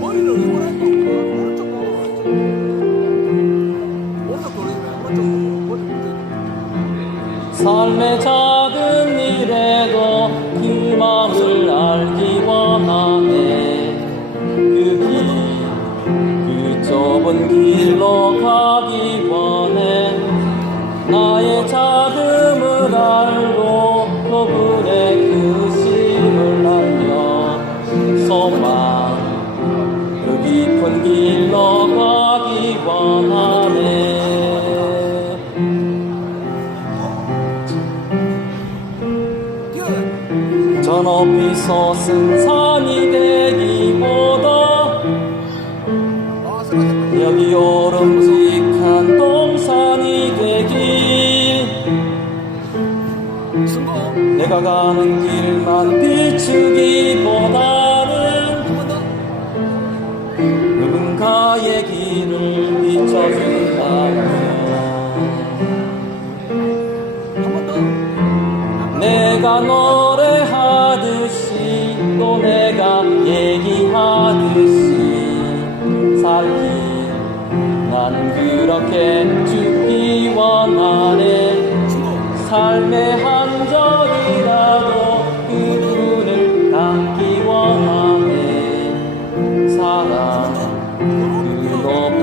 머리를 오른쪽 보고 왼쪽 오른쪽 돌리면 오른쪽 보고 머리 삶의 작은 일에도 그 마음을 알기 원하네. 그 길, 그 좁은 길로 가기 원해. 나의 자금을 알고 그분의 그 심을 알며 소망 저 높이 솟은 산이 되기보다 여기 오름직한 동산이 되기 내가 가는 길만 비추기보다 나의 길을 비춰준다면 내가 노래하듯이 또 내가 얘기하듯이 살기 난 그렇게 죽기 원하네. 삶의 한적이라도 그 눈을 닿기 원하네. 사랑. come